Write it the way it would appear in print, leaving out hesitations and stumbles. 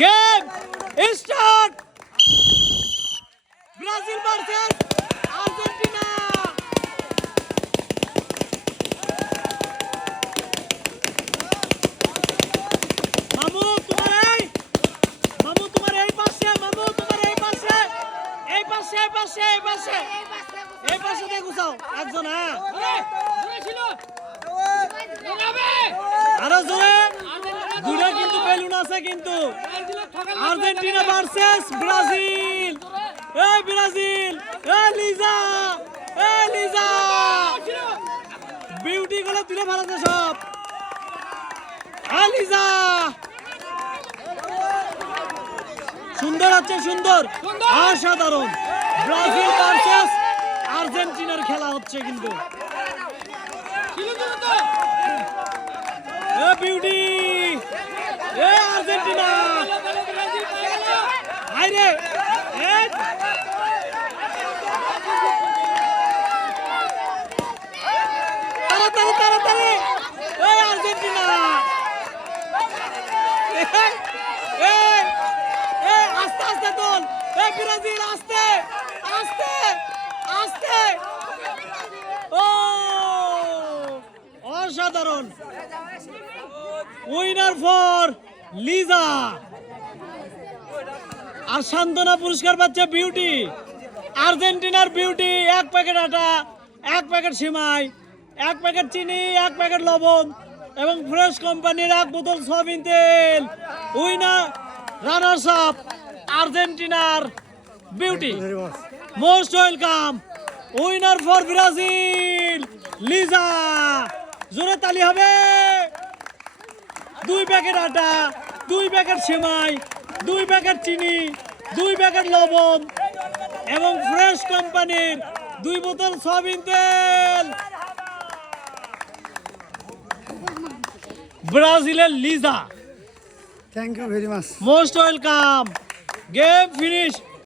Game start. Brazil versus Argentina. মামু তোমার এই পাশে, মামু তোমার এই পাশে, এই পাশে, এই পাশে, এই পাশে, এই পাশে দিয়ে ঘুষাও একজন। হ্যাঁ আরো জোরে। দুটো কিন্তু বেলুন আছে কিন্তু। Argentina versus Brazil. এই ব্রাজিল, এই লিজা, এই লিজা বিউটি গুলো তুলে ফেলাতে সব। এই লিজা সুন্দর হচ্ছে, সুন্দর, অসাধারণ। ব্রাজিল ভার্সেস আর্জেন্টিনার খেলা হচ্ছে কিন্তু। বিউটি, এ আর্জেন্টিনা, আরে তাড়াতাড়ি তাড়াতাড়ি, এই আর্জেন্টিনা, আস্তে আস্তে তোল, এই ব্রাজিল আস্তে আস্তে আস্তে। ও অসাধারণ, উইনার ফর লিজা। আর সান্ত্বনা পুরস্কার পাচ্ছে বিউটি। আর্জেন্টিনার বিউটি 1 প্যাকেট আটা, 1 প্যাকেট সিমাই, 1 প্যাকেট চিনি, 1 প্যাকেট লবণ এবং ফ্রেশ কোম্পানির 1 বোতল সয়াবিন তেল। উইনার, রানার্স আপ আর্জেন্টিনার beauty. Most welcome. Winner for Brazil Liza. জোরে তালি হবে। 2 প্যাকেট আটা, 2 প্যাকেট সেমাই, 2 প্যাকেট চিনি, 2 প্যাকেট লবণ এবং ফ্রেশ কোম্পানির 2 বোতল সয়াবিন তেল। ব্রাজিলের Lisa, thank you very much. Most welcome. Game finish.